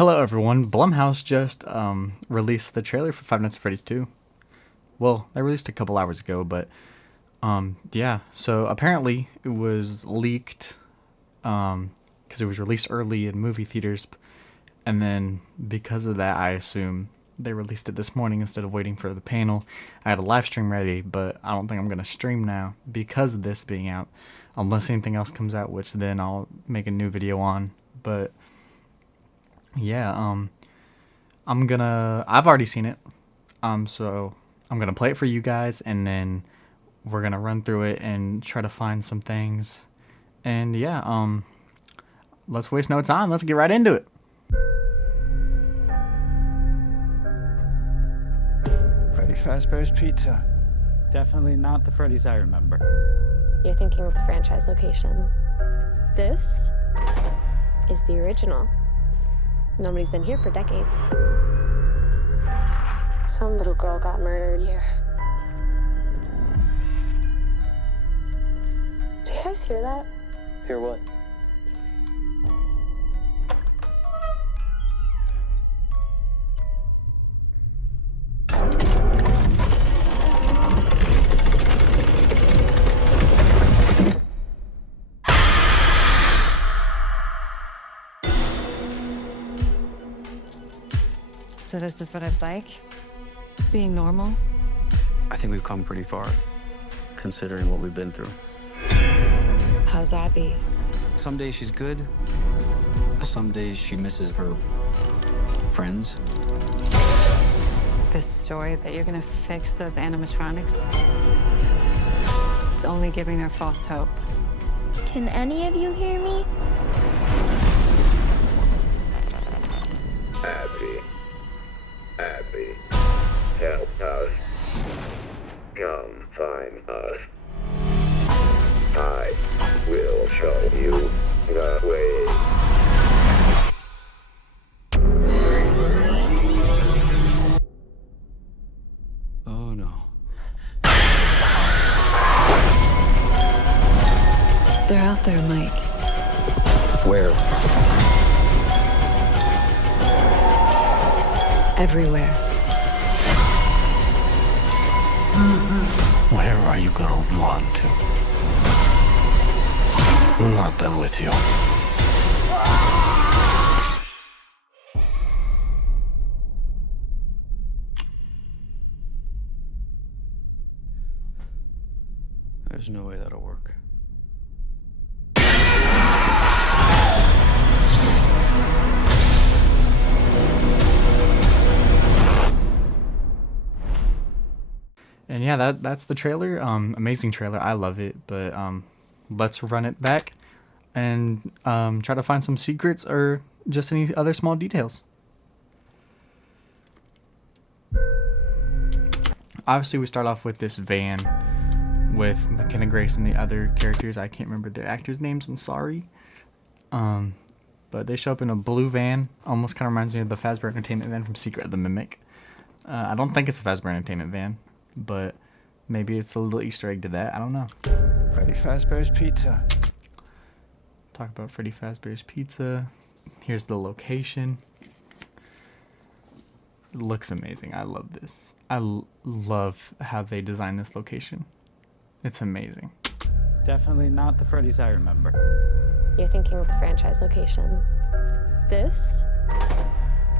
Hello, everyone. Blumhouse just released the trailer for Five Nights at Freddy's 2. Well, they released a couple hours ago, but yeah. So apparently it was leaked because it was released early in movie theaters, and then because of that, I assume they released it this morning instead of waiting for the panel. I had a live stream ready, but I don't think I'm gonna stream now because of this being out, unless anything else comes out, which then I'll make a new video on. But yeah, I've already seen it. So I'm gonna play it for you guys, and then we're gonna run through it and try to find some things. And yeah, let's waste no time. Let's get right into it. Freddy Fazbear's Pizza. Definitely not the Freddy's I remember. You're thinking of the franchise location. This is the original. Nobody's been here for decades. Some little girl got murdered here. Do you guys hear that? Hear what? So this is what it's like? Being normal? I think we've come pretty far, considering what we've been through. How's Abby? Some days she's good. Some days she misses her friends. This story that you're gonna fix those animatronics? It's only giving her false hope. Can any of you hear me? Abby, help us. Come find us. I will show you the way. Oh no. They're out there, Mike. Where? Everywhere. Where are you gonna run to? I'm not done with you. There's no way that'll work. And yeah, that's the trailer. Amazing trailer. I love it. But let's run it back and try to find some secrets or just any other small details. Obviously, we start off with this van with McKenna Grace and the other characters. I can't remember their actors' names. I'm sorry. But they show up in a blue van. Almost kind of reminds me of the Fazbear Entertainment van from Secret of the Mimic. I don't think it's a Fazbear Entertainment van, but maybe it's a little Easter egg to that. I don't know. Freddy Fazbear's Pizza. Talk about Freddy Fazbear's Pizza. Here's the location. It looks amazing. I love this. I love how they designed this location. It's amazing. Definitely not the Freddy's I remember. You're thinking of the franchise location. This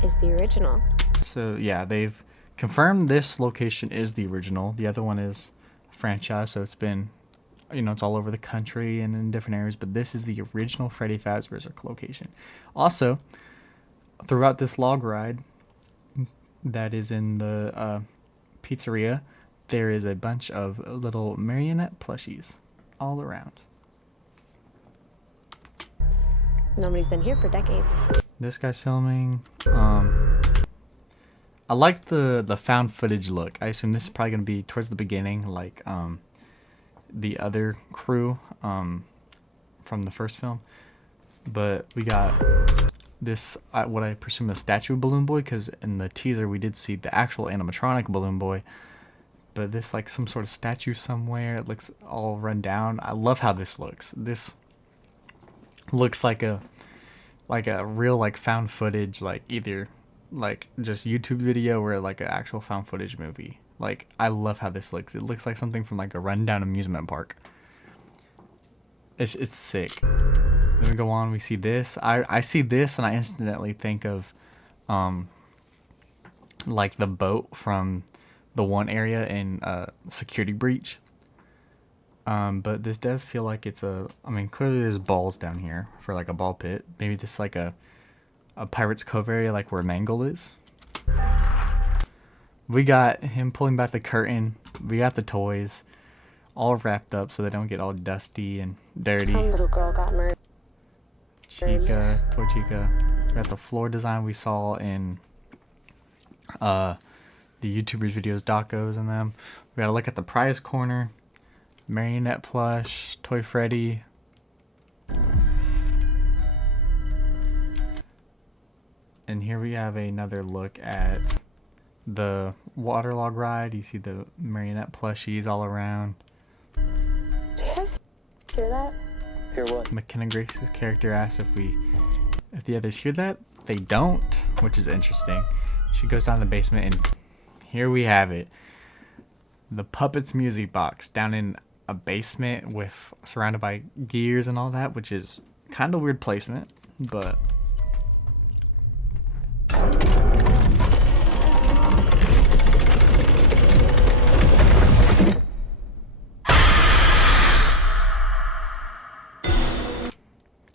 is the original. So yeah, they've confirmed this location is the original. The other one is a franchise, so it's been, it's all over the country and in different areas, but this is the original Freddy Fazbear's location. Also, throughout this log ride that is in the pizzeria, there is a bunch of little marionette plushies all around. Nobody's been here for decades. This guy's filming. I like the found footage look. I assume this is probably going to be towards the beginning, like the other crew from the first film. But we got this, what I presume a statue of Balloon Boy, because in the teaser we did see the actual animatronic Balloon Boy. But this like some sort of statue somewhere. It looks all run down. I love how this looks. This looks like like a real like found footage, like either like just YouTube video or like an actual found footage movie. Like I love how this looks. It looks like something from like a rundown amusement park. It's sick. Then we go on, we see this. I see this and I instantly think of like the boat from the one area in Security Breach. But this does feel like it's I mean, clearly there's balls down here for like a ball pit. Maybe this is like a Pirate's Cove area, like where Mangle is. We got him pulling back the curtain. We got the toys all wrapped up so they don't get all dusty and dirty. Some little girl got murdered. Chica, Toy Chica. We got the floor design we saw in the YouTubers' videos, Docos and them. We gotta look at the prize corner. Marionette plush, Toy Freddy. And here we have another look at the waterlog ride. You see the marionette plushies all around. Do you guys hear that? Hear what? McKenna Grace's character asks if the others hear that. They don't, which is interesting. She goes down to the basement and here we have it. The Puppets music box down in a basement with surrounded by gears and all that, which is kind of weird placement, but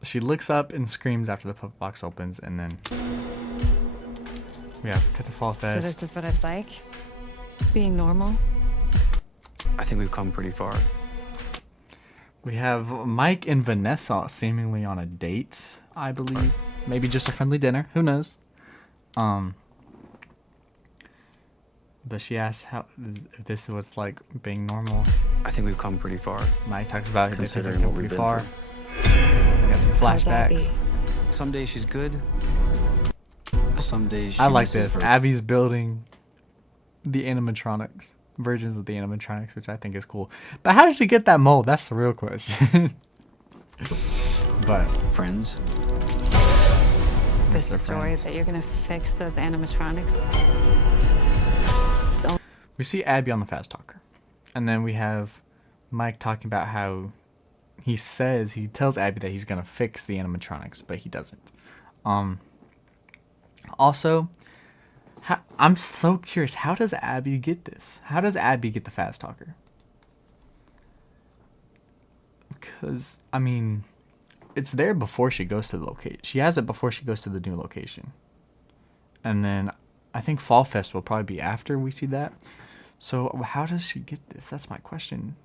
she looks up and screams after the puppet box opens, and then we have Cut the Fall So Fest. this is what it's like? Being normal? I think we've come pretty far. We have Mike and Vanessa seemingly on a date, I believe. Maybe just a friendly dinner. Who knows? But she asks if this is what's like being normal. I think we've come pretty far. Mike talks about it. They Considering come what pretty we've been far. through. We got some How's Abby? flashbacks. Some days she's good. Some days she I like misses this. her. Abby's building the animatronics. Versions of the animatronics, which I think is cool. But how did she get that mold? That's the real question. But Friends. This They're story friends. that you're gonna fix those animatronics? It's only we see Abby on the Fast Talker. And then we have Mike talking about how he tells Abby that he's going to fix the animatronics, but he doesn't. Also, I'm so curious, how does Abby get this? How does Abby get the Fast Talker? Because, I mean, it's there before she goes to the location. She has it before she goes to the new location. And then I think Fall Fest will probably be after we see that. So how does she get this? That's my question.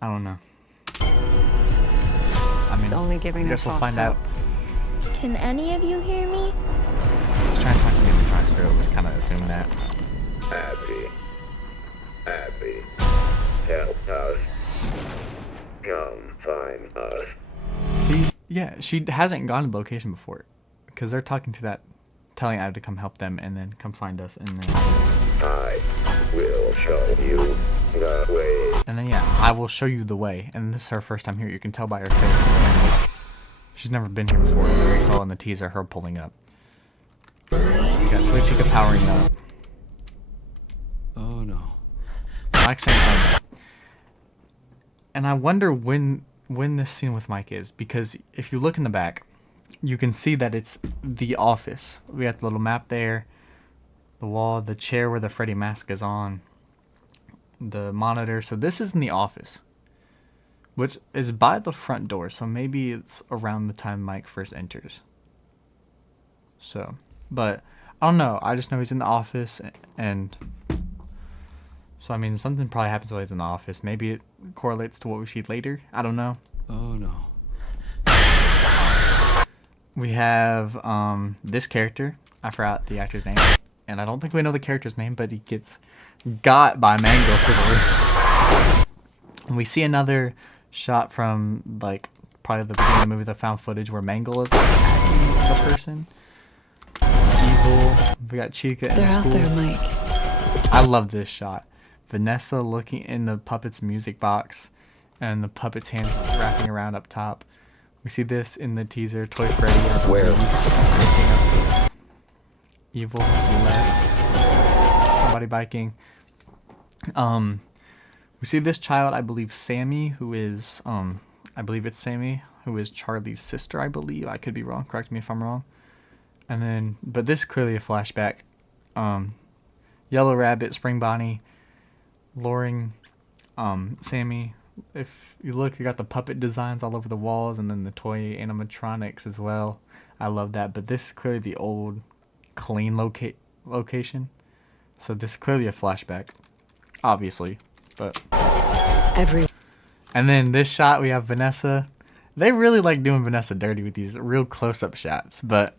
I don't know. I mean, it's only giving I her guess we'll false find hope. out. Can any of you hear me? Just trying to talk to the animatronics through it. We kind of assume that. Abby, help us. Come find us. See, yeah, she hasn't gone to the location before, because they're talking to that, telling Abby to come help them and then come find us, and then I will show you the way. yeah, I will show you the way. And this is her first time here. You can tell by her face. She's never been here before. We saw in the teaser her pulling up. We got Toy Chica powering up. Oh no. Mike saying hi. And I wonder when this scene with Mike is, because if you look in the back, you can see that it's the office. We got the little map there, the wall, the chair where the Freddy mask is on, the monitor. So this is in the office, which is by the front door. So maybe it's around the time Mike first enters. So, but I don't know. I just know he's in the office, and so I mean something probably happens while he's in the office. Maybe it correlates to what we see later. I don't know. Oh no. We have this character. I forgot the actor's name, and I don't think we know the character's name, but he gets got by Mango for the and we see another shot from like probably the beginning of the movie, the found footage where Mangle is attacking the person. Evil. We got Chica in They're the out school. there, Mike. I love this shot. Vanessa looking in the puppet's music box, and the puppet's hand wrapping around up top. We see this in the teaser. Toy Freddy. Where? Looking up. Evil has left. Somebody biking. We see this child, I believe Sammy, who is I believe it's Sammy, who is Charlie's sister, I believe. I could be wrong. Correct me if I'm wrong. And then, but this is clearly a flashback. Yellow Rabbit, Spring Bonnie, luring Sammy. If you look, you got the puppet designs all over the walls, and then the toy animatronics as well. I love that. But this is clearly the old, clean location. So this is clearly a flashback, obviously. But and then this shot, we have Vanessa. They really like doing Vanessa dirty with these real close-up shots. But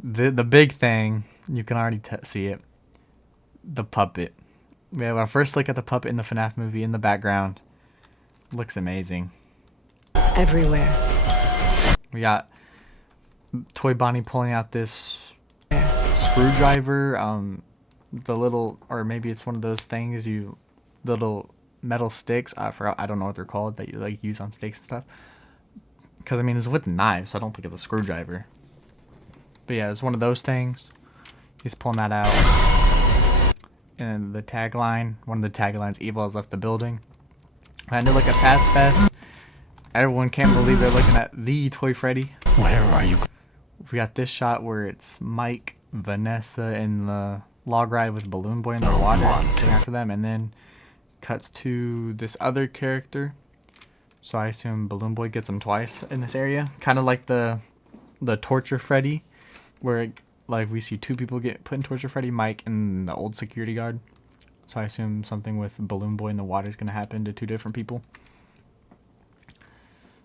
the big thing, you can already see it. The puppet. We have our first look at the puppet in the Fnaf movie in the background. Looks amazing. Everywhere. We got Toy Bonnie pulling out this screwdriver. The little, or maybe it's one of those things little metal sticks. I forgot. I don't know what they're called that you like use on steaks and stuff. Because I mean, it's with knives, so I don't think it's a screwdriver. But yeah, it's one of those things. He's pulling that out. And the tagline, one of the taglines, "Evil has left the building." I had to look at Fast Fest. Everyone can't believe they're looking at the Toy Freddy. Where are you? We got this shot where it's Mike, Vanessa, and the log ride with Balloon Boy in the water going after them, and then cuts to this other character. So I assume Balloon Boy gets him twice in this area, kind of like the Torture Freddy, where like we see two people get put in Torture Freddy, Mike and the old security guard. So I assume something with Balloon Boy in the water is gonna happen to two different people.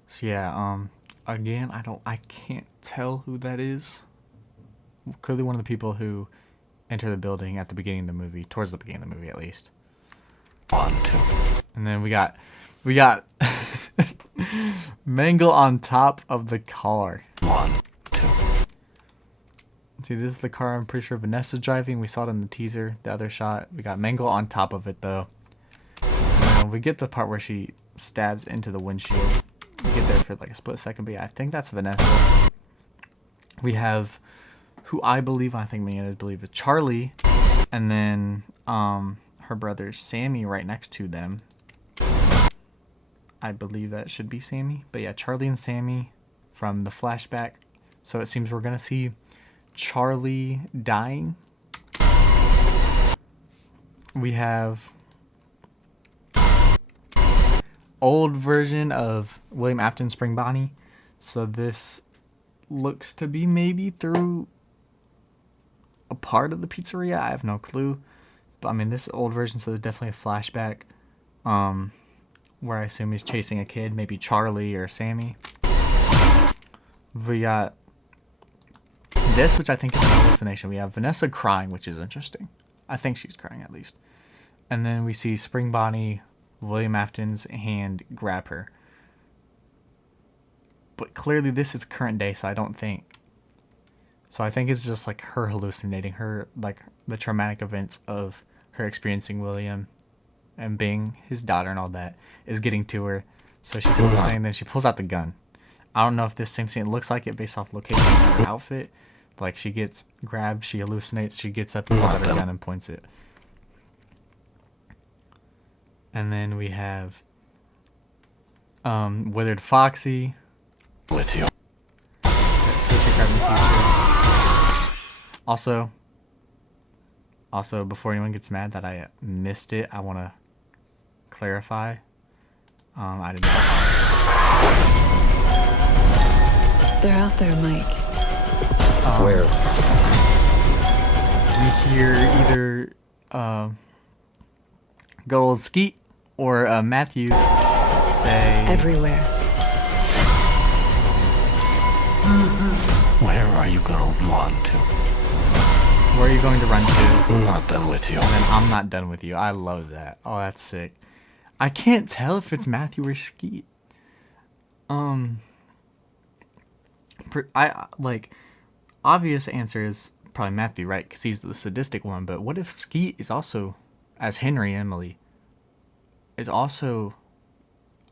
So yeah, again, I can't tell who that is. Clearly one of the people who enter the building at the beginning of the movie, towards the beginning of the movie at least. 1, 2. And then we got Mangle on top of the car. 1, 2. See, this is the car I'm pretty sure Vanessa's driving. We saw it in the teaser, the other shot. We got Mangle on top of it though. And we get the part where she stabs into the windshield. We get there for like a split second, but yeah, I think that's Vanessa. We have who I think many others believe is Charlie, and then her brother Sammy right next to them. I believe that should be Sammy, but yeah, Charlie and Sammy from the flashback. So it seems we're gonna see Charlie dying. We have old version of William Afton Spring Bonnie. So this looks to be maybe through a part of the pizzeria. I have no clue. But I mean, this is old version, so there's definitely a flashback. Where I assume he's chasing a kid, maybe Charlie or Sammy. We got this, which I think is an hallucination. We have Vanessa crying, which is interesting. I think she's crying at least. And then we see Spring Bonnie, William Afton's hand grab her. But clearly this is current day, so I don't think. So I think it's just like her hallucinating, her like the traumatic events of her experiencing William and being his daughter and all that is getting to her. So she's hallucinating, then she pulls out the gun. I don't know if this same scene looks like it based off location of her outfit. Like she gets grabbed, she hallucinates, she gets up and pulls out her gun and points it. And then we have Withered Foxy. With you. Also, before anyone gets mad that I missed it, I want to clarify. I did not. They're out there, Mike. Where? We hear either good old Skeet or Matthew say Everywhere. Where are you gonna run to? Where are you going to run to? I'm not done with you. And then I'm not done with you. I love that. Oh, that's sick. I can't tell if it's Matthew or Skeet. I like obvious answer is probably Matthew, right? Because he's the sadistic one. But what if Skeet is also, as Henry Emily, is also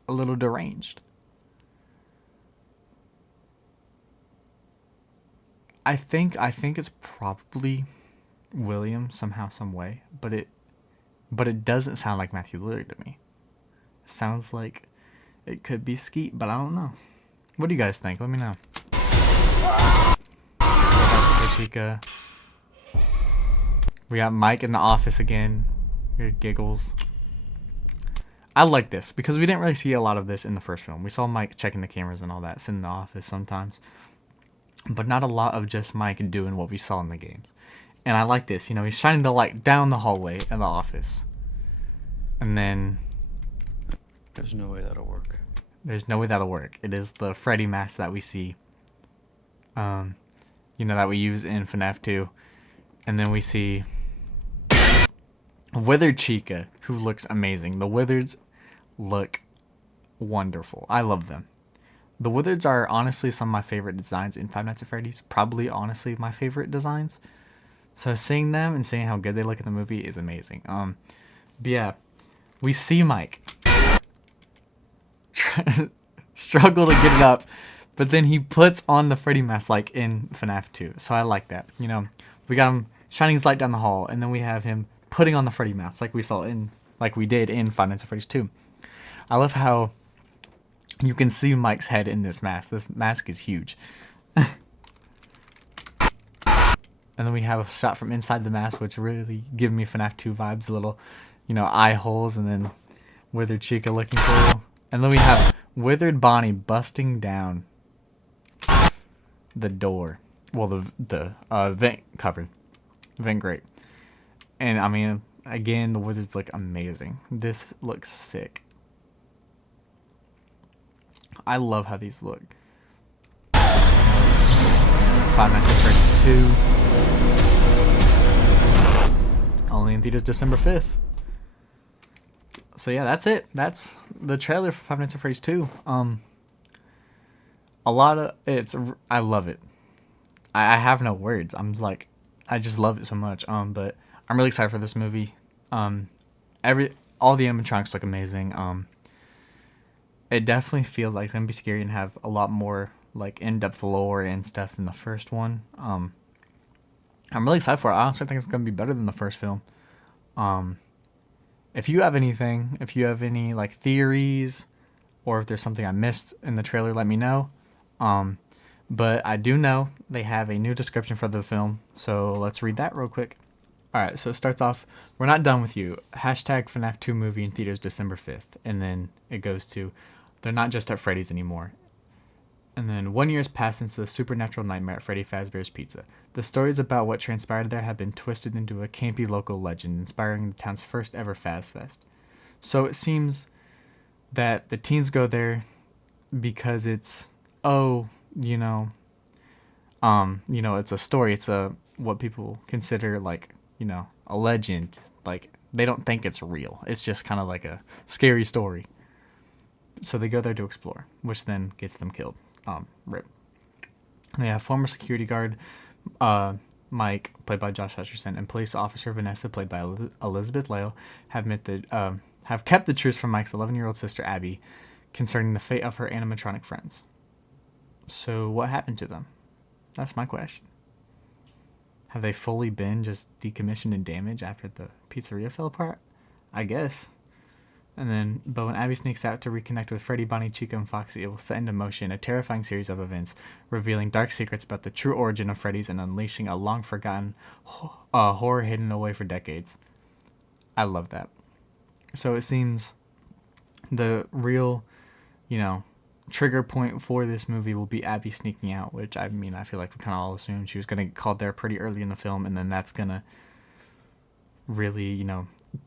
a little deranged? I think it's probably William somehow, some way, but it doesn't sound like Matthew Lillard to me. It sounds like it could be Skeet, but I don't know. What do you guys think? Let me know. Chica. We got Mike in the office again. Weird giggles. I like this because we didn't really see a lot of this in the first film. We saw Mike checking the cameras and all that, sitting in the office sometimes, but not a lot of just Mike doing what we saw in the games. And I like this. You know, he's shining the light down the hallway in the office, and then There's no way that'll work. there's no way that'll work. It is the Freddy mask that we see, that we use in Fnaf 2, and then we see Withered Chica, who looks amazing. The Withereds look wonderful. I love them. The Withereds are honestly some of my favorite designs in Five Nights at Freddy's. Probably, honestly, my favorite designs. So seeing them and seeing how good they look in the movie is amazing. But yeah, we see Mike struggle to get it up, but then he puts on the Freddy mask like in FNAF 2. So I like that. You know, we got him shining his light down the hall, and then we have him putting on the Freddy mask like we did in Five Nights at Freddy's 2. I love how you can see Mike's head in this mask. This mask is huge. And then we have a shot from inside the mask, which really give me FNAF 2 vibes. Little, eye holes, and then Withered Chica looking cool. And then we have Withered Bonnie busting down the door. Well, the vent cover. Vent grate. And, I mean, again, the Wizards look amazing. This looks sick. I love how these look. Five Nights at Freddy's 2. Only in theaters December 5th. So yeah, that's it. That's the trailer for Five Nights at Freddy's 2. I love it. I have no words. I just love it so much. But I'm really excited for this movie. All the animatronics look amazing. It definitely feels like it's gonna be scary and have a lot more like in-depth lore and stuff than the first one. I'm really excited for it. I honestly think it's gonna be better than the first film. If you have any like theories, or if there's something I missed in the trailer, let me know. But I do know they have a new description for the film, so let's read that real quick. Alright, so it starts off, "We're not done with you. Hashtag FNAF 2 movie in theaters December 5th. And then it goes to, "They're not just at Freddy's anymore." And then, "1 year has passed since the supernatural nightmare at Freddy Fazbear's Pizza. The stories about what transpired there have been twisted into a campy local legend, inspiring the town's first ever Faz Fest." So it seems that the teens go there because it's, it's a story. It's what people consider like, a legend. Like, they don't think it's real. It's just kind of like a scary story. So they go there to explore, which then gets them killed. Rip. They have former security guard Mike, played by Josh Hutcherson, and police officer Vanessa, played by Elizabeth Leo, have kept the truth from Mike's 11-year-old sister Abby concerning the fate of her animatronic friends. So what happened to them? That's my question. Have they fully been just decommissioned and damaged after the pizzeria fell apart? I guess. But when Abby sneaks out to reconnect with Freddy, Bonnie, Chica, and Foxy, it will set into motion a terrifying series of events, revealing dark secrets about the true origin of Freddy's and unleashing a long-forgotten horror hidden away for decades. I love that. So it seems the real, trigger point for this movie will be Abby sneaking out, which, I feel like we kind of all assumed she was going to get called there pretty early in the film, and then that's going to really,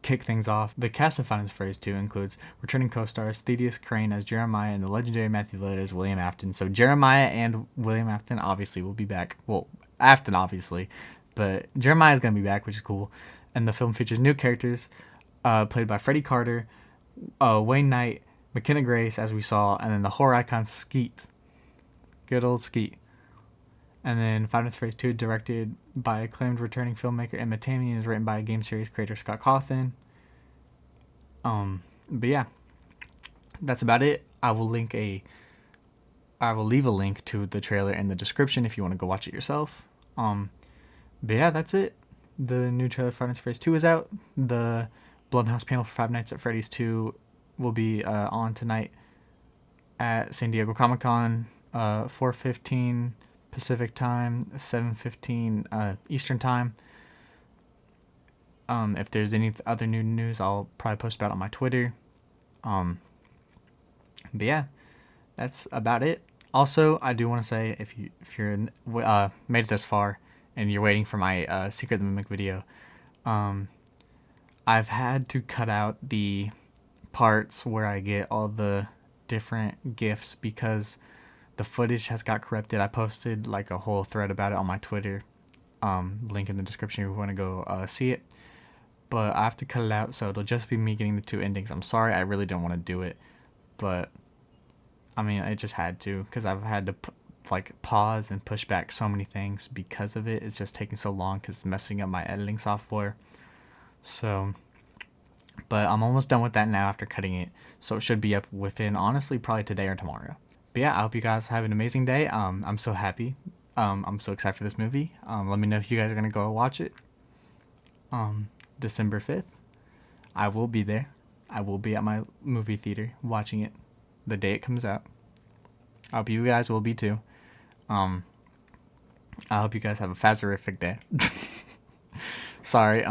kick things off. The cast of Five Nights at Freddy's 2 includes returning co-stars Thaddeus Crane as Jeremiah and the legendary Matthew Lillard as William Afton. So Jeremiah and William Afton obviously will be back. Well, Afton obviously, but Jeremiah is going to be back, which is cool. And the film features new characters played by Freddie Carter, Wayne Knight, McKenna Grace, as we saw, and then the horror icon Skeet. Good old Skeet. And then Five Nights at Freddy's 2, directed by acclaimed returning filmmaker Emma Tammy, and is written by a game series creator Scott Cawthon. But yeah, that's about it. I will leave a link to the trailer in the description if you want to go watch it yourself. But yeah, that's it. The new trailer for Five Nights at Freddy's 2 is out. The Blumhouse panel for Five Nights at Freddy's 2 will be on tonight at San Diego Comic-Con, 4:15 Pacific time, 7:15 Eastern time. If there's any other new news, I'll probably post about it on my Twitter. But yeah, that's about it. Also, I do want to say, if you're made it this far and you're waiting for my Secret the Mimic video, I've had to cut out the parts where I get all the different gifts because the footage has got corrupted. I posted like a whole thread about it on my Twitter. Link in the description if you want to go see it. But I have to cut it out, so it'll just be me getting the two endings. I'm sorry, I really don't want to do it, but I mean, I just had to, because I've had to pause and push back so many things because of it. It's just taking so long because it's messing up my editing software. So, but I'm almost done with that now after cutting it, so it should be up within, honestly, probably today or tomorrow. But yeah, I hope you guys have an amazing day. I'm so happy. I'm so excited for this movie. Let me know if you guys are gonna go watch it. December 5th, I will be there. I will be at my movie theater watching it the day it comes out. I hope you guys will be too. I hope you guys have a fazerific day. Sorry,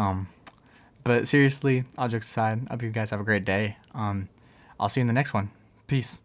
but seriously, all jokes aside, I hope you guys have a great day. I'll see you in the next one. Peace.